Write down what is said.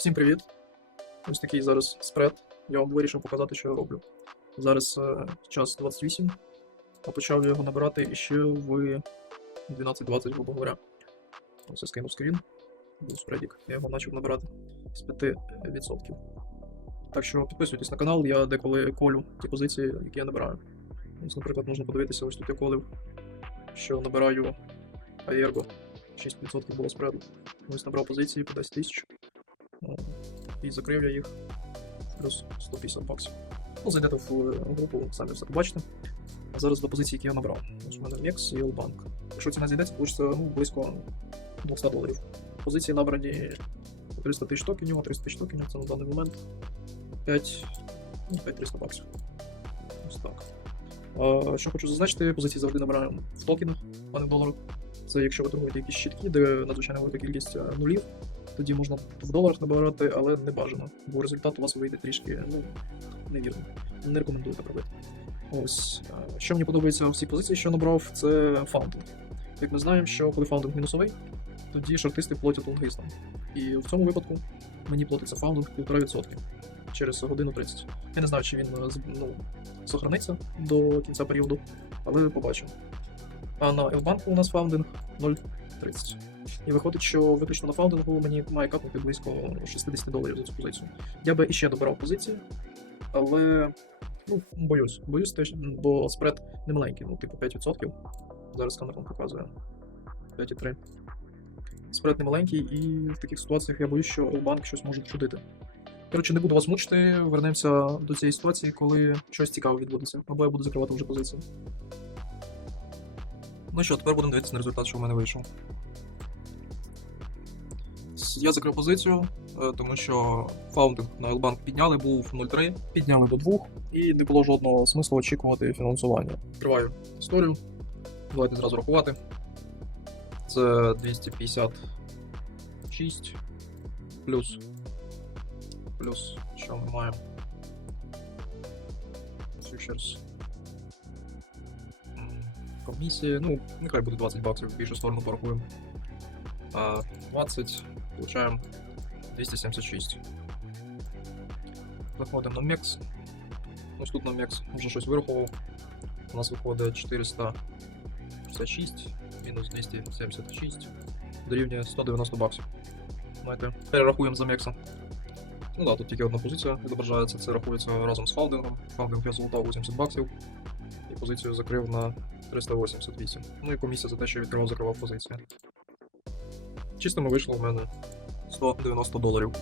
Всім привіт! Ось такий зараз спред. Я вам вирішив показати, що я роблю. Зараз е, час 28, а почав його набирати іще в 12.20, грубо говоря. Ось я скинув скрін, був спредік. Я його почав набирати з 5%. Так що підписуйтесь на канал, я деколи колю ті позиції, які я набираю. Ось, наприклад, можна подивитися, ось тут я колив, що набираю Аерго. 6% було спреду. Ось набрав позиції по 10 тисяч. І закрив я їх плюс 150 баксів. Ну, зайдете в е, групу, самі все побачите. А зараз до позиції, які я набрав. Ось у мене Mex і L-Bank. Якщо ціна зайдеться, вийде ну, близько 200 доларів. Позиції набрані 300 тисяч токенів, а 300 тисяч токенів це на даний момент 5, ну, 5300 баксів. Ось так. А, що хочу зазначити, позиції завжди набираємо в токенах, а не в доларах. Це якщо ви торгуєте якісь щитки, де надзвичайно велика кількість е, нулів, тоді можна в доларах набирати, але не бажано, бо результат у вас вийде трішки ну, невірно. Не рекомендую так робити. Ось. е, Що мені подобається в цій позиції, що набрав, це фаундинг. Як ми знаємо, що коли фаундинг мінусовий, тоді шартисти платять лонгистам. І в цьому випадку мені платиться фаундинг 1,5% через годину 30. Я не знаю, чи він е, ну, сохраниться до кінця періоду, але побачимо. А на L-банку у нас фаундинг 0,30. І виходить, що виключно на фаундингу мені має капнути близько 60 доларів за цю позицію. Я би іще добирав позиції, але ну, боюсь. Боюсь, теж, бо спред не маленький, ну, типу 5%. Зараз камера вам показує 5,3. Спред не маленький, і в таких ситуаціях я боюсь, що L-банк щось може вчудити. Коротше, не буду вас мучити, вернемося до цієї ситуації, коли щось цікаве відбудеться, або я буду закривати вже позиції. Ну що, тепер будемо дивитися на результат, що в мене вийшов. Я закрив позицію, е, тому що фаундинг на L-Bank підняли, був 0,3, підняли до 2, і не було жодного смислу очікувати фінансування. Відкриваю історію. Давайте зразу рахувати. Це 256 плюс. Плюс, що ми маємо? Futures. М, Комісії, ну, нехай буде 20 баксів, в більшу сторону порахуємо. 20, получаємо 276. Заходимо на Mex. Ось тут на Mex вже щось вирахував. У нас виходить 466 мінус 276 дорівнює 190 баксів. Давайте перерахуємо за Мекса. Ну да, тут тільки одна позиція відображається, це рахується разом з фалдингом. Фалдинг я залутав 80 баксів і позицію закрив на 388. Ну і комісія за те, що я відкривав, закривав позицію. Чистими вийшло в мене 190 доларів.